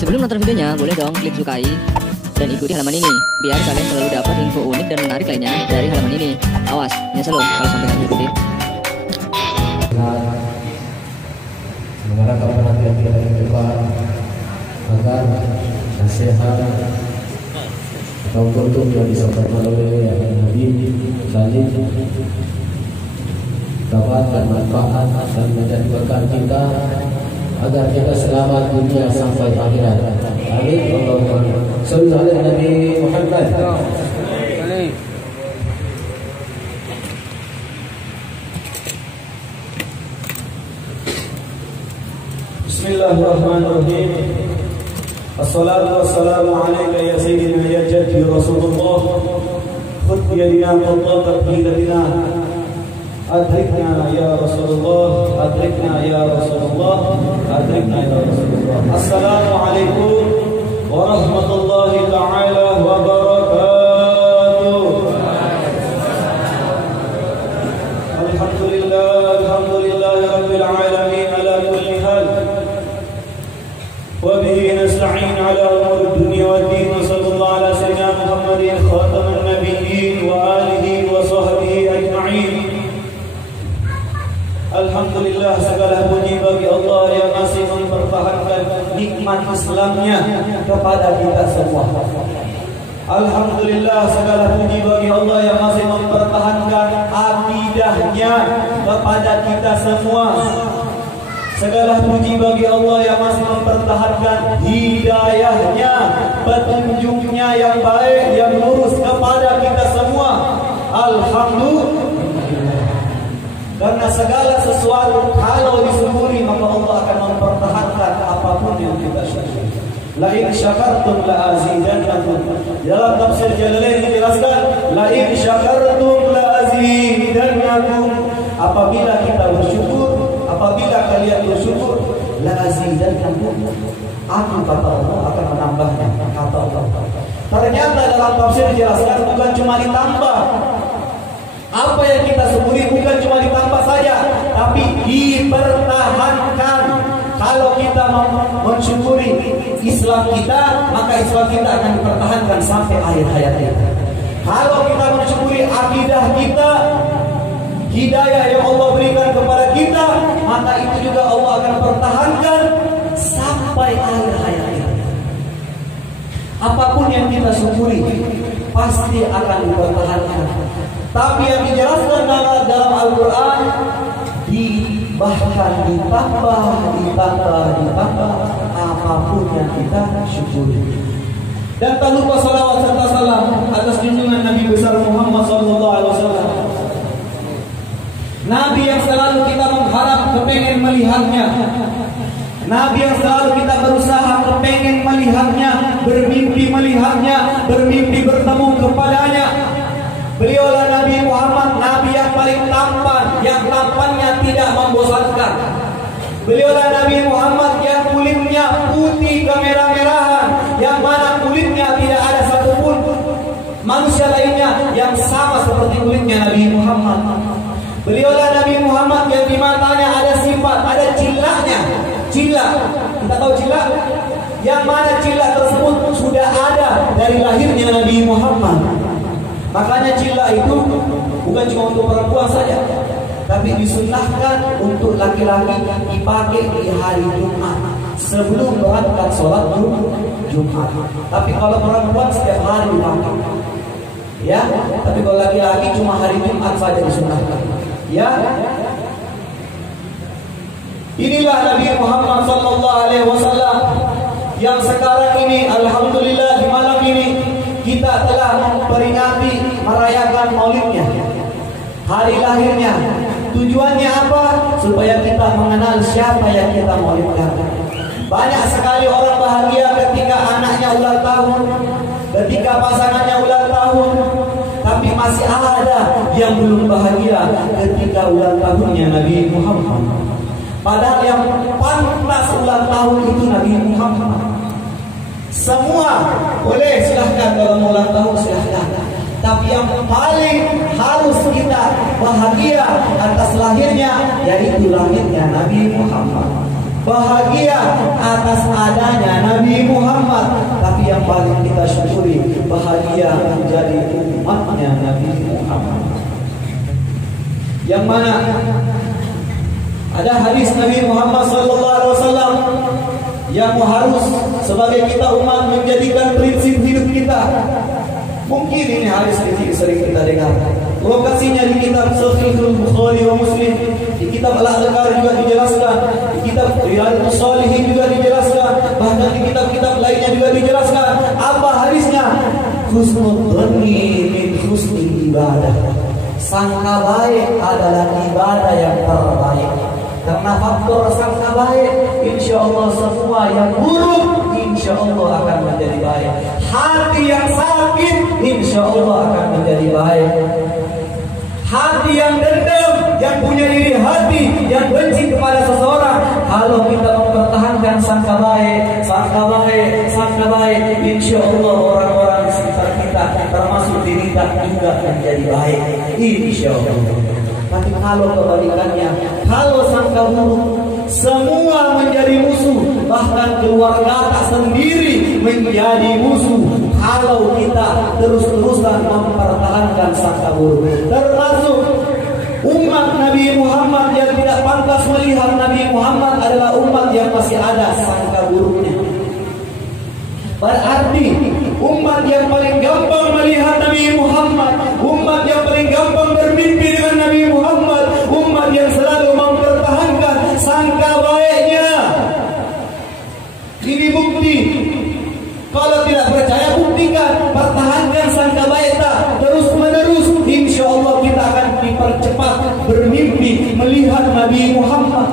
Sebelum nonton videonya, boleh dong klik sukai dan ikuti halaman ini biar kalian selalu dapat info unik dan menarik lainnya dari halaman ini. Awas, nyesel loh kalau sampai nggak mengikuti. Semoga kamu nanti kita depan agar nasihat atau kuntum yang disampaikan oleh Nabi Salih dapat bermanfaat dan menjadi berkah kita agar kita selamat dunia sampai akhirat. Amin. Allahumma shalli ala Nabi Muhammad. Bismillahirrahmanirrahim. Assalatu wassalamu alayka ya sayyidina ya jaddi Rasulullah. Khudh bi yadina qaddat biladina. Adrikna ya Rasulullah, adrikna ya Rasulullah, adrikna ya Rasulullah. Assalamualaikum warahmatullahi ta'ala wabarakatuh. Alhamdulillah, alhamdulillah rabbil alamin ala kulli hal. Wa bihi nasta'in ala umur dunya wad din. Sallallahu ala sayyidina Muhammadin khataman nabiyyin wa alihi wa sahbihi ajma'in. Alhamdulillah, segala puji bagi Allah yang masih mempertahankan nikmat Islamnya kepada kita semua. Alhamdulillah, segala puji bagi Allah yang masih mempertahankan akidahnya kepada kita semua. Segala puji bagi Allah yang masih mempertahankan hidayahnya, petunjuknya yang baik, yang lurus kepada kita semua. Alhamdulillah. Karena segala sesuatu kalau disyukuri maka Allah akan mempertahankan apapun yang kita syukuri. La in syakartum la azidannakum. Dalam tafsir Jalalain dijelaskan, la in syakartum la azidannakum. Apabila kita bersyukur, apabila kalian bersyukur, la azidannakum. Aku kata Allah akan menambahnya, kata Allah. Ternyata dalam tafsir dijelaskan bukan cuma ditambah. Apa yang kita syukuri bukan cuma ditambah saja, tapi dipertahankan. Kalau kita mensyukuri Islam kita, maka Islam kita akan dipertahankan sampai akhir hayat kita. Kalau kita mensyukuri akidah kita, hidayah yang Allah berikan kepada kita, maka itu juga Allah akan pertahankan sampai akhir hayat kita. Apapun yang kita syukuri pasti akan dipertahankan. Tapi yang dijelaskan dalam Al-Quran bahkan ditambah apapun yang kita syukuri. Dan tak lupa salawat serta salam atas junjungan Nabi besar Muhammad SAW. Nabi yang selalu kita mengharap kepengen melihatnya, Nabi yang selalu kita berusaha kepengen melihatnya, bermimpi melihatnya, bermimpi bertemu kepadanya. Beliaulah Nabi Muhammad, Nabi yang paling tampan, yang tampannya tidak membosankan. Beliaulah Nabi Muhammad yang kulitnya putih kemerah-merahan, yang mana kulitnya tidak ada satupun manusia lainnya yang sama seperti kulitnya Nabi Muhammad. Beliaulah Nabi Muhammad yang di matanya ada sifat, ada cilaknya. Cilak, kita tahu cilak? Yang mana cilak tersebut sudah ada dari lahirnya Nabi Muhammad. Makanya cilak itu bukan cuma untuk perempuan saja, tapi disunnahkan untuk laki-laki dipakai di hari Jumat sebelum berangkat sholat Jumat. Tapi kalau perempuan setiap hari dipakai. Ya, tapi kalau laki-laki cuma hari Jumat saja disunnahkan. Ya. Inilah Nabi Muhammad SAW yang sekarang ini alhamdulillah di malam ini kita telah memperingati merayakan maulidnya, hari lahirnya. Tujuannya apa? Supaya kita mengenal siapa yang kita maulidkan. Banyak sekali orang bahagia ketika anaknya ulang tahun, ketika pasangannya ulang tahun, tapi masih ada yang belum bahagia ketika ulang tahunnya Nabi Muhammad. Padahal yang pantas ulang tahun itu Nabi Muhammad. Semua boleh, silahkan kalau ulang tahun silahkan. Tapi yang paling harus kita bahagia atas lahirnya, yaitu lahirnya Nabi Muhammad. bahagia atas adanya Nabi Muhammad. Tapi yang paling kita syukuri, bahagia menjadi umatnya Nabi Muhammad. Yang mana ada hadis Nabi Muhammad SAW yang harus sebagai kita umat menjadikan prinsip hidup kita. Mungkin ini hadis ini sering kita dengar. Lokasinya di kitab Sahihul Bukhari wa Muslim, di kitab Al-Adhkar juga dijelaskan, di kitab Riyadhus Shalihin juga dijelaskan, bahkan di kitab-kitab lainnya juga dijelaskan. Apa hadisnya? Husnul dhanni min husni ibadah. Sangka baik adalah ibadah yang terbaik. Karena faktor sangka baik, insya Allah semua yang buruk insya Allah akan menjadi baik. Hati yang sakit insya Allah akan menjadi baik. Hati yang dendam, yang punya iri hati, yang benci kepada seseorang, kalau kita mempertahankan sangka baik, insya Allah orang-orang di sekitar kita, termasuk diri kita juga menjadi baik, insya Allah. Tapi kalau kebalikannya, kalau sangka buruk, semua menjadi musuh, bahkan keluarga tak sendiri menjadi musuh. Kalau kita terus-terusan mempertahankan sangka buruk, termasuk umat Nabi Muhammad yang tidak pantas melihat Nabi Muhammad adalah umat yang masih ada sangka buruknya. Berarti umat yang paling gampang melihat Nabi Muhammad, umat yang paling gampang bermimpi dengan Nabi Muhammad, umat yang selalu mempertahankan sangka baiknya. Ini bukti. Kalau tidak percaya, buktikan, pertahankan sangka baik tak terus menerus, insya Allah kita akan dipercepat bermimpi melihat Nabi Muhammad.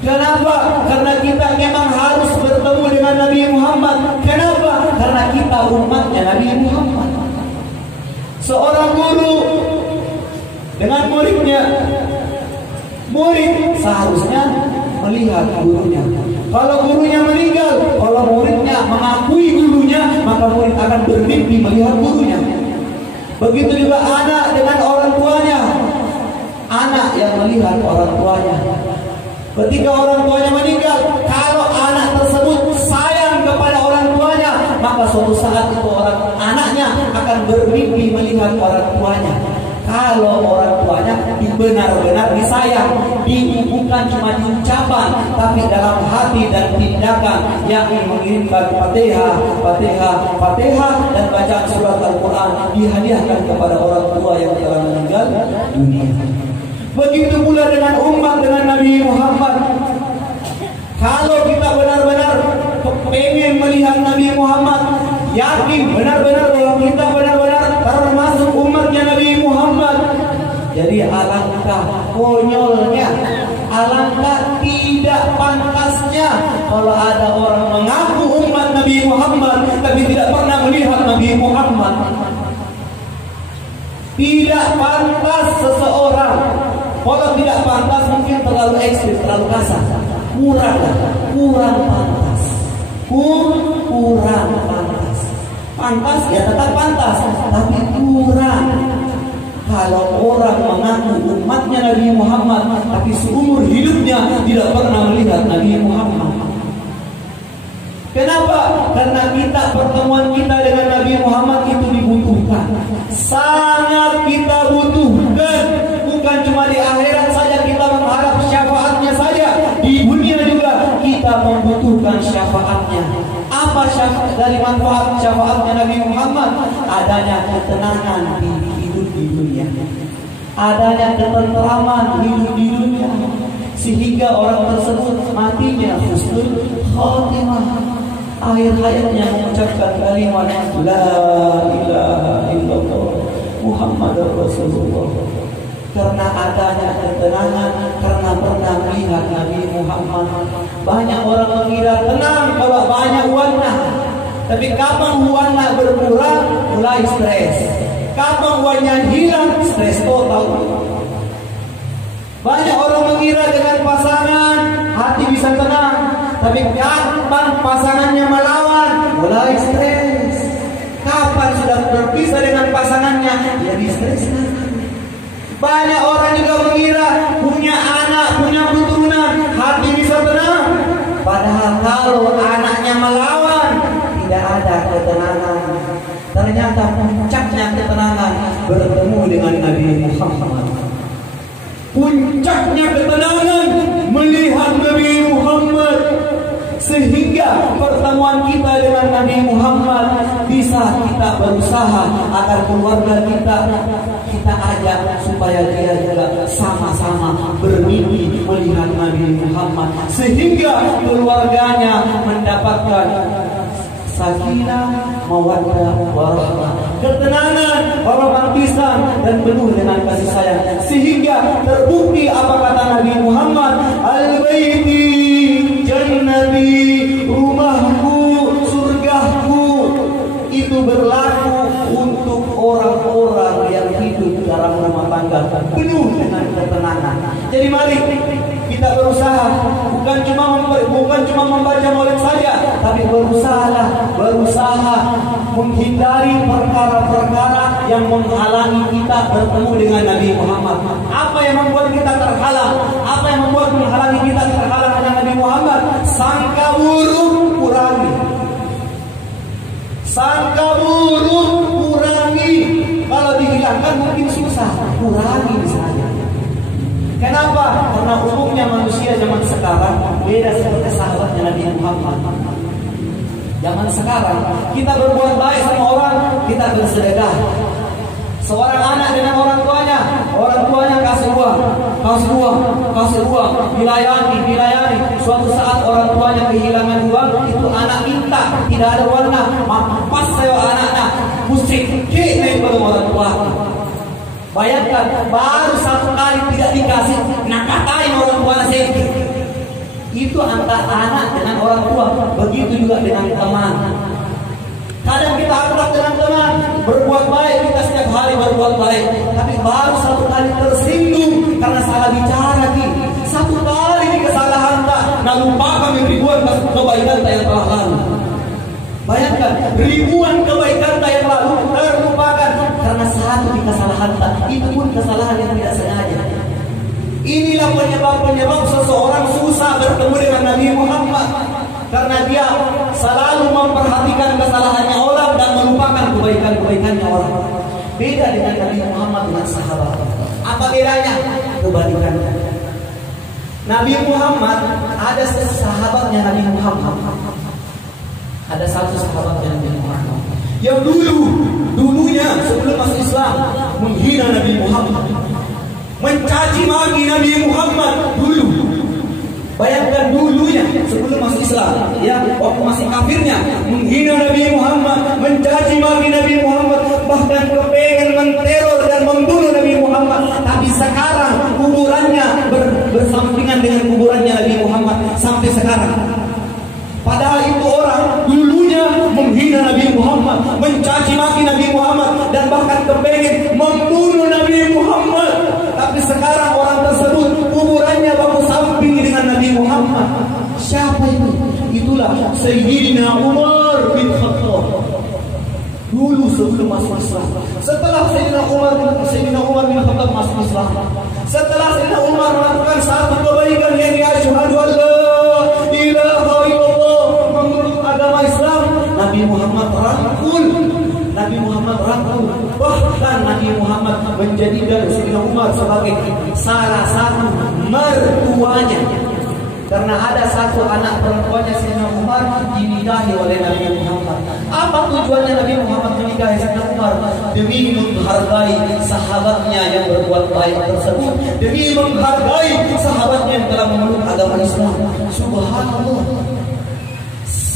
Kenapa? Karena kita memang harus bertemu dengan Nabi Muhammad. Kenapa? Karena kita umatnya Nabi Muhammad. Seorang guru dengan muridnya, murid seharusnya melihat gurunya. Kalau gurunya meninggal, kalau muridnya mengakui gurunya, maka murid akan bermimpi melihat gurunya. Begitu juga anak dengan orang tuanya, anak yang melihat orang tuanya. Ketika orang tuanya meninggal, kalau anak tersebut sayang kepada orang tuanya, maka suatu saat itu anaknya akan bermimpi melihat orang tuanya. Kalau orang tuanya benar-benar disayang, bukan cuma di ucapan, tapi dalam hati dan tindakan, yakni mengirimkan Fatihah dan bacaan surat Al-Quran dihadiahkan kepada orang tua yang telah meninggal dunia. Begitu pula dengan umat, dengan Nabi Muhammad. Kalau kita benar-benar pengen melihat Nabi Muhammad, yakin benar-benar bahwa kita benar-benar termasuk umatnya Nabi Muhammad. Jadi alangkah konyolnya, alangkah tidak pantasnya kalau ada orang mengaku umat Nabi Muhammad tapi tidak pernah melihat Nabi Muhammad. Tidak pantas seseorang. Kalau tidak pantas mungkin terlalu ekstrim, terlalu kasar. Kurang pantas. Kurang pantas. Pantas ya tetap pantas, tapi kurang. Kalau orang mengaku umatnya Nabi Muhammad, tapi seumur hidupnya tidak pernah melihat Nabi Muhammad. Kenapa? Karena pertemuan kita dengan Nabi Muhammad itu dibutuhkan. Sangat kita butuhkan. Bukan cuma di akhirat saja kita mengharap syafaatnya saja, di dunia juga kita membutuhkan syafaatnya. Apa syafaat dari manfaat syafaatnya Nabi Muhammad? Adanya ketenangan hidup di dunia, adanya ketenteraman hidup di dunia, sehingga orang tersebut matinya husnul khotimah. Akhir hayatnya mengucapkan kalimat la ilaha illallah Muhammadur Rasulullah. Karena adanya ketenangan, karena pernah melihat Nabi Muhammad. Banyak orang mengira tenang kalau banyak uangnya, tapi kapan uangnya berkurang mulai stres. Kapan uangnya hilang, stres total. Banyak orang mengira dengan pasangan hati bisa tenang, tapi kapan pasangannya melawan mulai stres. Kapan sudah berpisah dengan pasangannya jadi stres. Banyak orang juga mengira punya anak, punya keturunan, hati bisa tenang. Padahal kalau anaknya melawan, tidak ada ketenangan. Ternyata puncaknya ketenangan bertemu dengan Nabi Muhammad. Puncaknya ketenangan melihat Nabi Muhammad. Sehingga pertemuan kita dengan Nabi Muhammad bisa kita berusaha agar keluarga kita ajak supaya dia juga sama-sama bermimpi melihat Nabi Muhammad, sehingga keluarganya mendapatkan sakinah, mawaddah, warahmah, ketenangan, romantisan dan penuh dengan kasih sayang, sehingga terbukti apa kata Nabi Muhammad, al-baiti jannati, rumahku surgaku. Itu berlaku untuk orang-orang yang hidup dalam rumah tangga penuh dengan ketenangan. Jadi mari kita berusaha, bukan cuma membaca maulid saja, tapi berusaha menghindari perkara-perkara yang menghalangi kita bertemu dengan Nabi Muhammad. Apa yang membuat kita terhalang? Apa yang membuat menghalangi kita terhalang dengan Nabi Muhammad? Sangka buruk kurangi. Sangka buruk kurangi. Kalau dihilangkan mungkin susah, kurangi saja. Kenapa? Karena umumnya manusia zaman sekarang beda seperti sahabatnya Nabi Muhammad. Zaman sekarang kita berbuat baik sama orang, kita bersedekah. Seorang anak dengan orang tuanya kasih uang, dilayani. Suatu saat orang tuanya kehilangan uang, itu anak minta, tidak ada warna, pas saya anaknya musik, kena kepada orang tua. Bayangkan, baru satu kali tidak dikasih, nak katain orang tua sedikit. Itu antara anak dengan orang tua. Begitu juga dengan teman. Kadang kita akrab dengan teman, berbuat baik, kita setiap hari berbuat baik, tapi baru satu kali tersinggung karena salah bicara. Satu kali kesalahan tak, nah lupakan ribuan kebaikan yang telah lalu. Bayangkan, ribuan kebaikan yang lalu terlupakan karena satu kesalahan tak, itu pun kesalahan yang tidak sengaja. Inilah penyebab seseorang susah bertemu dengan Nabi Muhammad, karena dia selalu memperhatikan kesalahannya orang dan melupakan kebaikan-kebaikannya orang. Beda dengan Nabi Muhammad dengan sahabat. Apa bedanya? Kebalikannya. Nabi Muhammad ada sahabatnya Nabi Muhammad. Ada satu sahabatnya Nabi Muhammad yang dulunya sebelum masuk Islam menghina Nabi Muhammad, mencaci maki Nabi Muhammad dulu. Bayangkan dulunya sebelum masuk Islam, ya, waktu masih kafirnya menghina Nabi Muhammad, mencaci maki Nabi Muhammad, bahkan kepengen menteror dan membunuh Nabi Muhammad. Tapi sekarang kuburannya bersampingan dengan kuburannya Nabi Muhammad sampai sekarang. Padahal itu orang dulunya menghina Nabi Muhammad, mencaci maki Nabi Muhammad, dan bahkan kepengen membunuh Nabi Muhammad. Tapi sekarang orang tersebut kuburannya baku samping dengan Nabi Muhammad. Siapa itu? Itulah Sayyidina Umar bin Khattab. Dulu sebelum masuk Islam. Setelah Sayyidina Umar bin Khattab masuk Islam, setelah Sayyidina Umar melakukan satu kebaikan yang asyhadu an la ilaha illallah, menurut agama Islam, Nabi Muhammad rangkul. Bahkan Nabi Muhammad menjadikan Sayyidina Umar sebagai salah satu mertuanya. Karena ada satu anak perempuannya Sayyidina Umar dinikahi oleh Nabi Muhammad. Apa tujuannya Nabi Muhammad menikahi Sayyidina Umar? Demi menghargai sahabatnya yang berbuat baik tersebut, demi menghargai sahabatnya yang telah memeluk agama Islam. Subhanallah.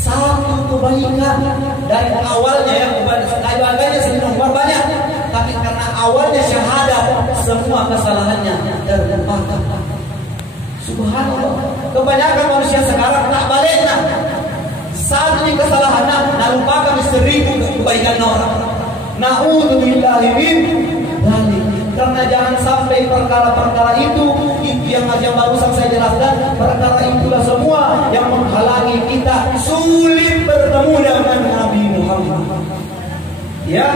Satu kebaikan dari awalnya, ya, kebaikannya Sayyidina Umar banyak, tapi karena awalnya syahadat, semua kesalahannya terlupakan. Subhanallah. Kebanyakan manusia sekarang tak baliknya. Satu kesalahannya, nak lupakan 1000 kebaikan orang. Na'udzubillahi min dzalik. Karena jangan sampai perkara-perkara itu yang barusan saya jelaskan, perkara itulah semua yang menghalangi kita sulit bertemu dengan Nabi Muhammad. Ya,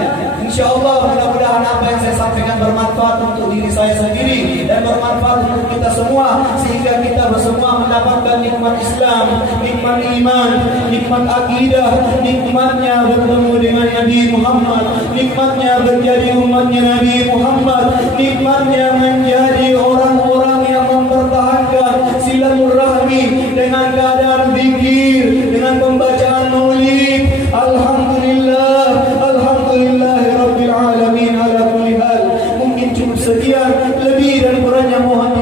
InsyaAllah mudah-mudahan apa yang saya sampaikan bermanfaat untuk diri saya sendiri dan bermanfaat untuk kita semua, sehingga kita semua mendapatkan nikmat Islam, nikmat iman, nikmat akidah, nikmatnya bertemu dengan Nabi Muhammad, nikmatnya menjadi umatnya Nabi Muhammad, nikmatnya menjadi orang-orang yang mempertahankan silaturahmi dengan keadaan zikir, dengan pembacaan maulid. Alhamdulillah, alhamdulillahirabbil alamin ala kulli hal. Mungkin cukup sekian, lebih dan kurangnya mohon